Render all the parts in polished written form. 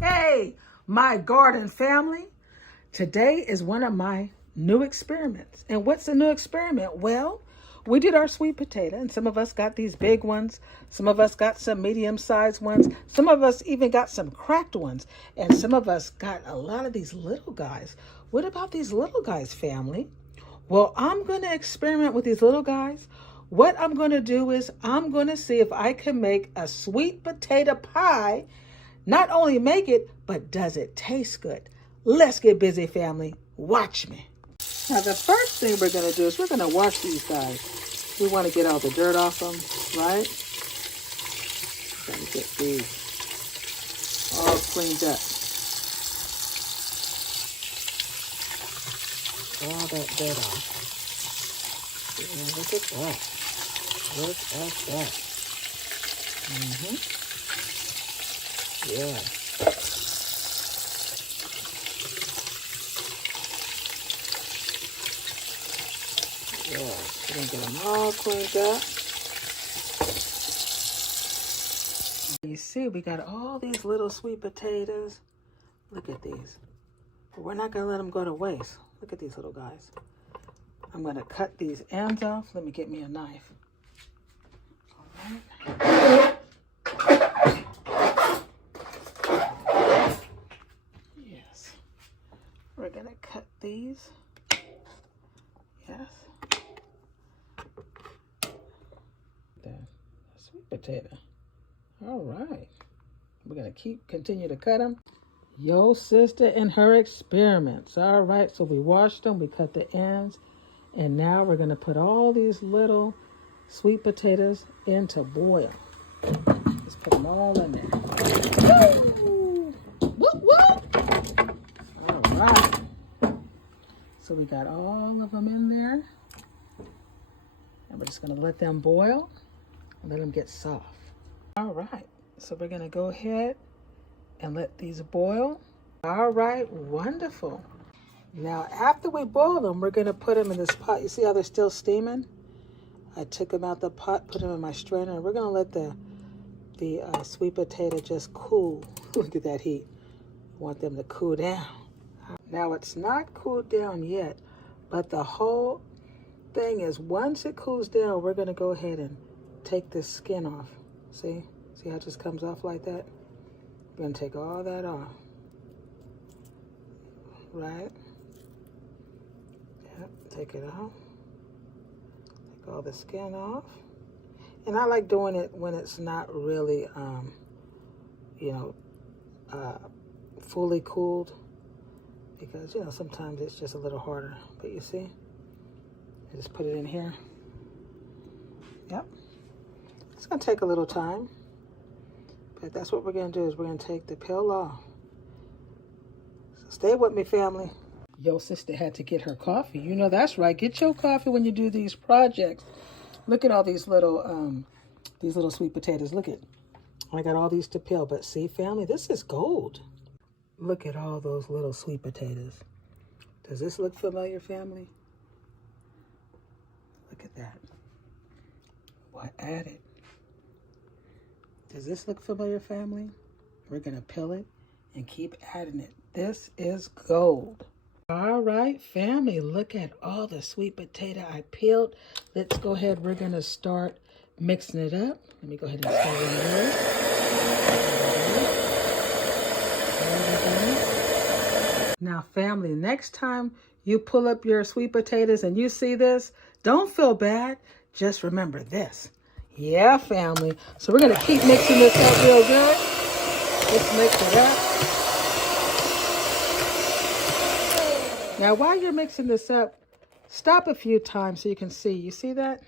Hey, my garden family. Today is one of my new experiments. And what's a new experiment? Well, we did our sweet potato, and some of us got these big ones. Some of us got some medium-sized ones. Some of us even got some cracked ones. And some of us got a lot of these little guys. What about these little guys, family? Well, I'm going to experiment with these little guys. What I'm going to do is I'm going to see if I can make a sweet potato pie. Not only make it, but does it taste good? Let's get busy, family. Watch me. Now, the first thing we're going to do is we're going to wash these guys. We want to get all the dirt off them, right? Got to get these all cleaned up. All that dirt off. Yeah, look at that. Look at that. Yeah. Yeah, we're going to get them all cleaned up. You see, we got all these little sweet potatoes. Look at these. But we're not going to let them go to waste. Look at these little guys. I'm going to cut these ends off. Let me get me a knife. All right. Yes. We're going to cut these. Yes. Sweet potato. All right. We're going to continue to cut them. Yo sister and her experiments. All right. So we washed them. We cut the ends. And now we're going to put all these little sweet potatoes into boil. Just put them all in there. Woo! Whoop, whoop. All right. So we got all of them in there. And we're just going to let them boil and let them get soft. All right. So we're going to go ahead and let these boil. All right. Wonderful. Now, after we boil them, we're going to put them in this pot. You see how they're still steaming? I took them out the pot, put them in my strainer, and we're going to let the sweet potato just cool. Look at that heat. We want them to cool down. Now, it's not cooled down yet, but the whole thing is once it cools down, we're going to go ahead and take this skin off. See? See how it just comes off like that? We're going to take all that off. Right? Yep, take it off. Take all the skin off. And I like doing it when it's not really, fully cooled. Because, sometimes it's just a little harder. But you see? I just put it in here. Yep. It's going to take a little time. But that's what we're going to do is we're going to take the peel off. So stay with me, family. Yo sister had to get her coffee. You know that's right. Get your coffee when you do these projects. Look at all these little sweet potatoes. Look at, I got all these to peel. But see, family, this is gold. Look at all those little sweet potatoes. Does this look familiar, family? Look at that. Why add it? Does this look familiar, family? We're going to peel it and keep adding it. This is gold. All right, family, look at all the sweet potato I peeled. Let's go ahead. We're going to start mixing it up. Let me go ahead and start in there. Now, family, next time you pull up your sweet potatoes and you see this, don't feel bad. Just remember this. Yeah, family. So we're going to keep mixing this up real good. Let's mix it up. Now, while you're mixing this up, stop a few times so you can see. You see that?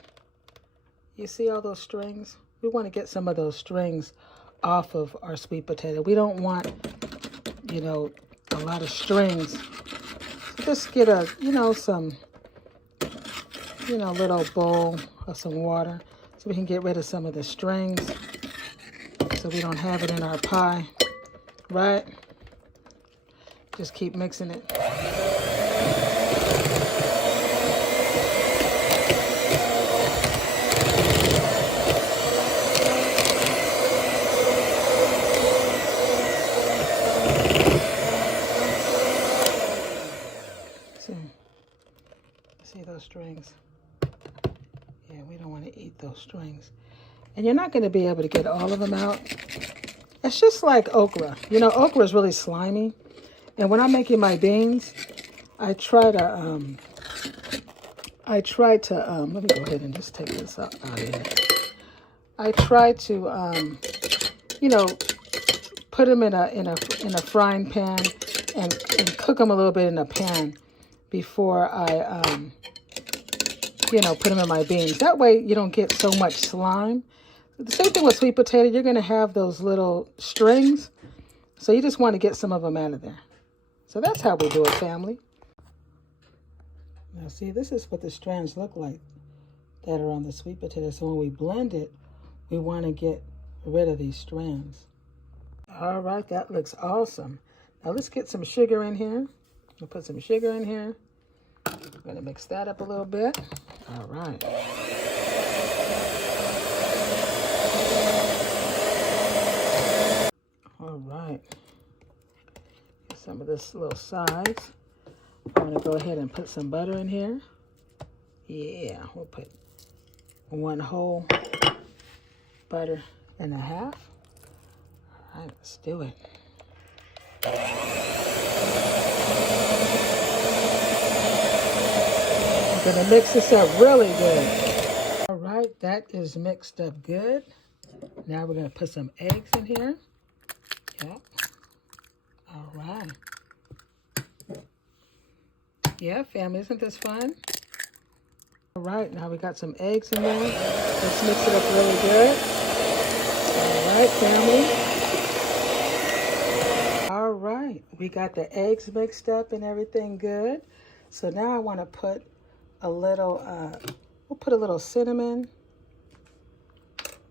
You see all those strings? We want to get some of those strings off of our sweet potato. We don't want, a lot of strings. So just get a, some, little bowl of some water so we can get rid of some of the strings so we don't have it in our pie, right? Just keep mixing it. strings. And you're not going to be able to get all of them out. It's just like okra. You know, okra is really slimy. And when I'm making my beans, I try to, let me go ahead and just take this out of here. I try to, you know, put them in a frying pan and cook them a little bit in a pan before I, you know, put them in my beans. That way you don't get so much slime. The same thing with sweet potato. You're going to have those little strings. So you just want to get some of them out of there. So that's how we do it, family. Now see, this is what the strands look like that are on the sweet potato. So when we blend it, we want to get rid of these strands. All right, that looks awesome. Now let's get some sugar in here. We'll put some sugar in here. I'm going to mix that up a little bit. All right. All right. Get some of this little size. I'm going to go ahead and put some butter in here. Yeah, we'll put 1 whole butter and a half. All right, let's do it. I'm going to mix this up really good. All right, that is mixed up good. Now we're going to put some eggs in here. Yep. All right. Yeah, family, isn't this fun? All right, now we got some eggs in there. Let's mix it up really good. All right, family. All right, we got the eggs mixed up and everything good. So now I want to put a little, we'll put a little cinnamon.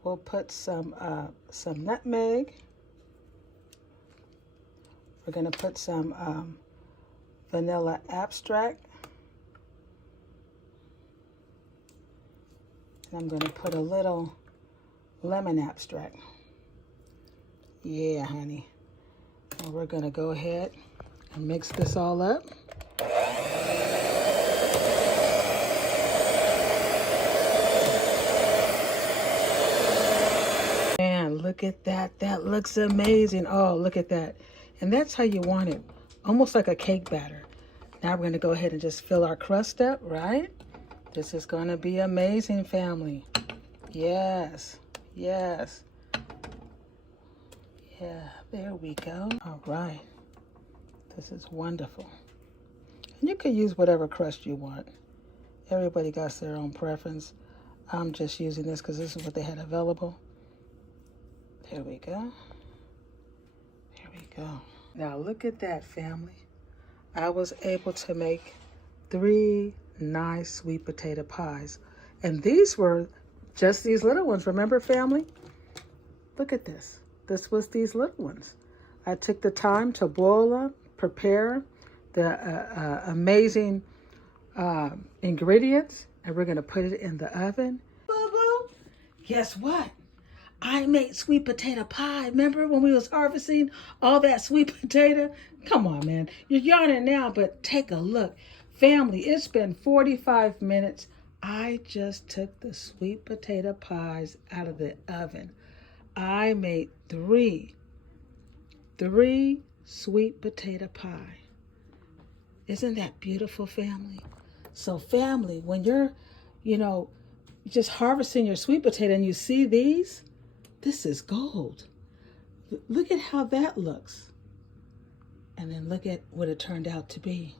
We'll put some nutmeg. We're going to put some vanilla extract. And I'm going to put a little lemon extract. Yeah, honey. And we're going to go ahead and mix this all up. Man, look at that. That looks amazing. Oh, look at that. And that's how you want it. Almost like a cake batter. Now we're going to go ahead and just fill our crust up, right? This is going to be amazing, family. Yes. Yes. Yeah, there we go. All right. This is wonderful. And you can use whatever crust you want. Everybody got their own preference. I'm just using this because this is what they had available. There we go. There we go. Now look at that, family. I was able to make 3 nice sweet potato pies. And these were just these little ones. Remember, family? Look at this. This was these little ones. I took the time to boil them, prepare the amazing ingredients, and we're going to put it in the oven. Boo-boo, guess what? I made sweet potato pie. Remember when we was harvesting all that sweet potato? Come on, man. You're yawning now, but take a look. Family, it's been 45 minutes. I just took the sweet potato pies out of the oven. I made 3 sweet potato pie. Isn't that beautiful, family? So family, when you're, just harvesting your sweet potato and you see these, this is gold. Look at how that looks. And then look at what it turned out to be.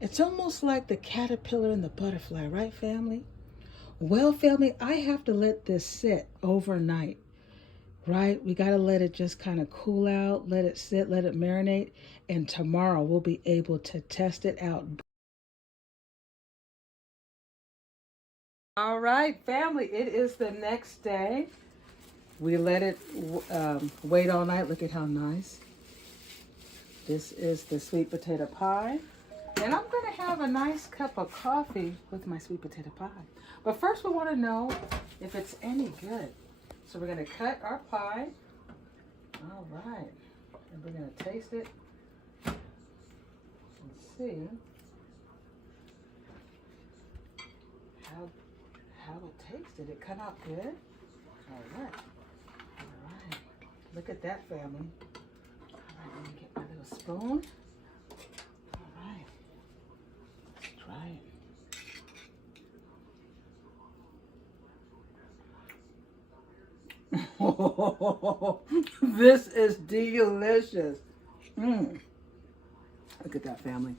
It's almost like the caterpillar and the butterfly, right, family? Well, family, I have to let this sit overnight, right? We got to let it just kind of cool out, let it sit, let it marinate, and tomorrow we'll be able to test it out. All right, family, it is the next day. We let it wait all night. Look at how nice. This is the sweet potato pie. And I'm going to have a nice cup of coffee with my sweet potato pie. But first we want to know if it's any good. So we're going to cut our pie. All right. And we're going to taste it. Let's see how it tastes. Did it come out good? All right. All right. Look at that, family. All right, let me get my little spoon. All right. Let's try it. This is delicious. Look at that, family.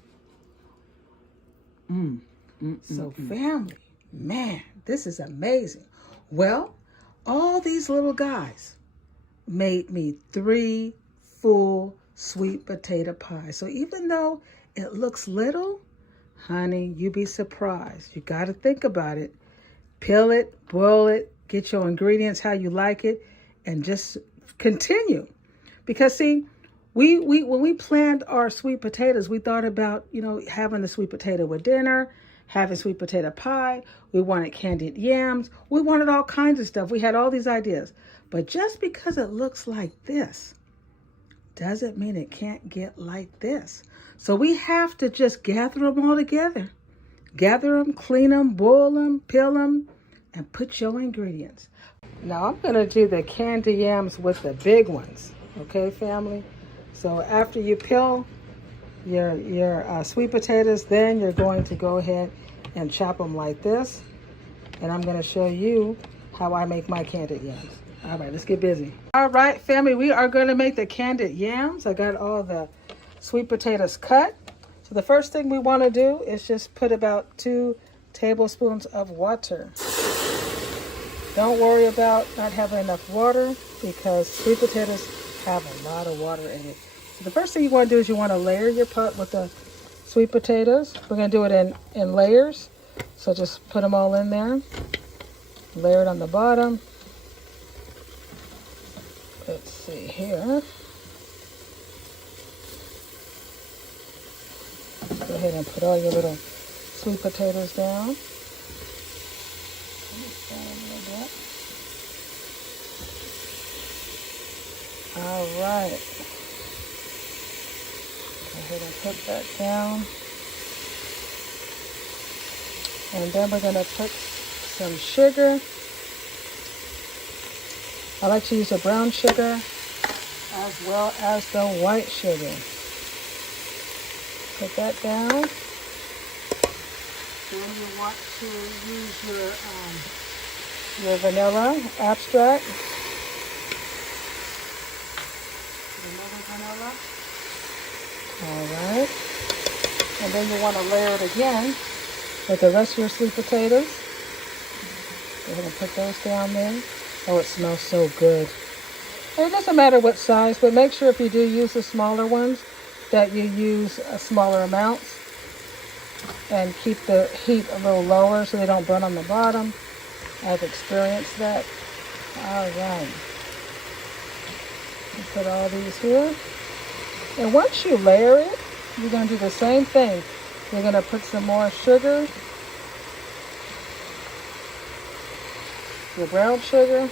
So family, man, this is amazing. Well, all these little guys made me 3 full sweet potato pies. So even though it looks little, honey, you'd be surprised. You got to think about it. Peel it, boil it, get your ingredients how you like it, and just continue. Because see, we when we planned our sweet potatoes, we thought about, you know, having the sweet potato with dinner, having sweet potato pie. We wanted candied yams. We wanted all kinds of stuff. We had all these ideas. But just because it looks like this doesn't mean it can't get like this. So we have to just gather them all together. Gather them, clean them, boil them, peel them, and put your ingredients. Now I'm going to do the candied yams with the big ones. Okay, family? So after you peel your sweet potatoes, then you're going to go ahead and chop them like this. And I'm going to show you how I make my candied yams. All right, let's get busy. All right, family, we are going to make the candied yams. I got all the sweet potatoes cut. So the first thing we want to do is just put about 2 tablespoons of water. Don't worry about not having enough water because sweet potatoes have a lot of water in it. So the first thing you want to do is you want to layer your pot with the sweet potatoes. We're going to do it in layers. So just put them all in there. Layer it on the bottom. Let's see here. Go ahead and put all your little sweet potatoes down. All right. Go ahead and put that down. And then we're going to put some sugar. I like to use the brown sugar as well as the white sugar. Put that down. Then you want to use your vanilla extract. Vanilla. All right. And then you want to layer it again with the rest of your sweet potatoes. Go ahead and put those down there. Oh, it smells so good. And it doesn't matter what size, but make sure if you do use the smaller ones that you use smaller amounts and keep the heat a little lower so they don't burn on the bottom. I've experienced that. All right. Put all these here. And once you layer it, you're going to do the same thing. You're going to put some more sugar, your brown sugar.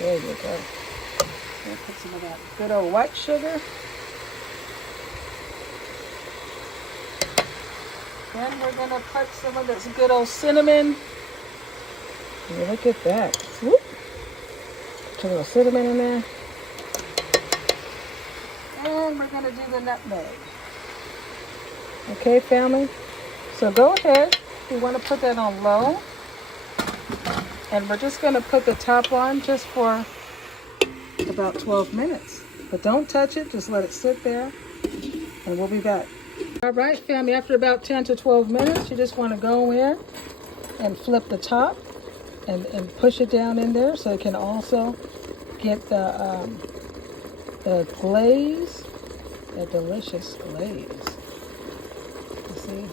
There you go. And put some of that good old white sugar. Then we're going to put some of this good old cinnamon. Yeah, look at that. Whoop. Put a little cinnamon in there. And we're going to do the nutmeg. Okay, family? So go ahead. We want to put that on low. And we're just going to put the top on just for about 12 minutes. But don't touch it. Just let it sit there. And we'll be back. All right, family. After about 10 to 12 minutes, you just want to go in and flip the top and push it down in there so it can also get the glaze, the delicious glaze. You see?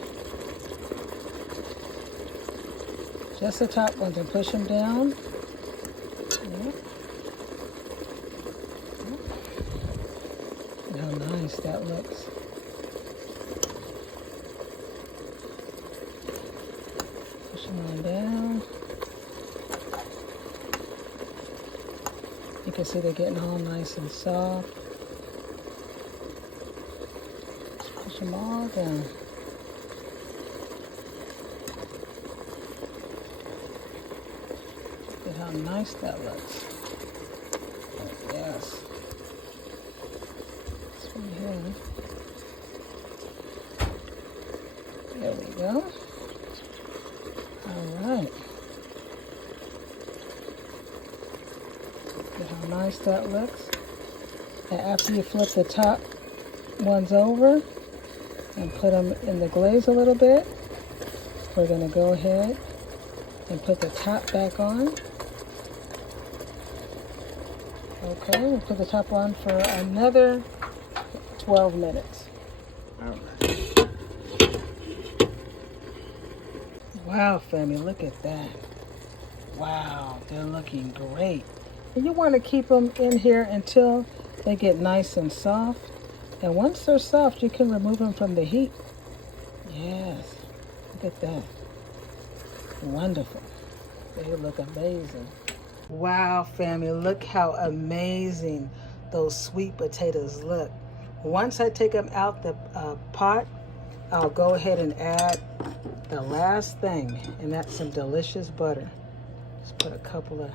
Just the top ones and push them down. Yeah. Look how nice that looks. Push them on down. You can see they're getting all nice and soft. Just push them all down. at how nice that looks. Yes. This one here. There we go. All right. Look how nice that looks. And after you flip the top ones over and put them in the glaze a little bit, we're going to go ahead and put the top back on. Okay, we'll put the top on for another 12 minutes. All right. Wow, family, look at that. Wow, they're looking great. And you want to keep them in here until they get nice and soft. And once they're soft, you can remove them from the heat. Yes, look at that. Wonderful. They look amazing. Wow, family, look how amazing those sweet potatoes look. Once I take them out the pot, I'll go ahead and add the last thing, and that's some delicious butter. Just put a couple of,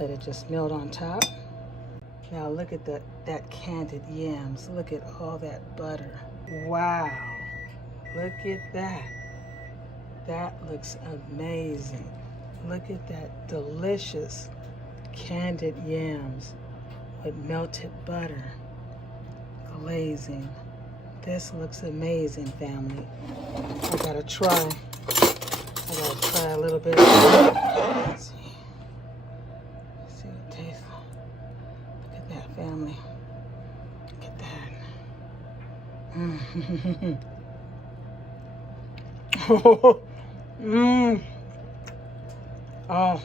let it just melt on top. Now look at that candied yams. Look at all that butter. Wow, look at that. That looks amazing. Look at that delicious candied yams with melted butter, glazing. This looks amazing, family. I gotta try a little bit. Let's see what it tastes like. Look at that, family. Look at that. Oh,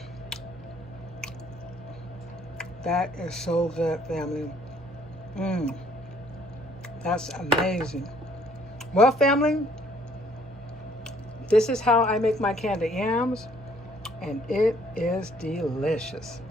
that is so good, family. That's amazing. Well, family, this is how I make my candied yams, and it is delicious.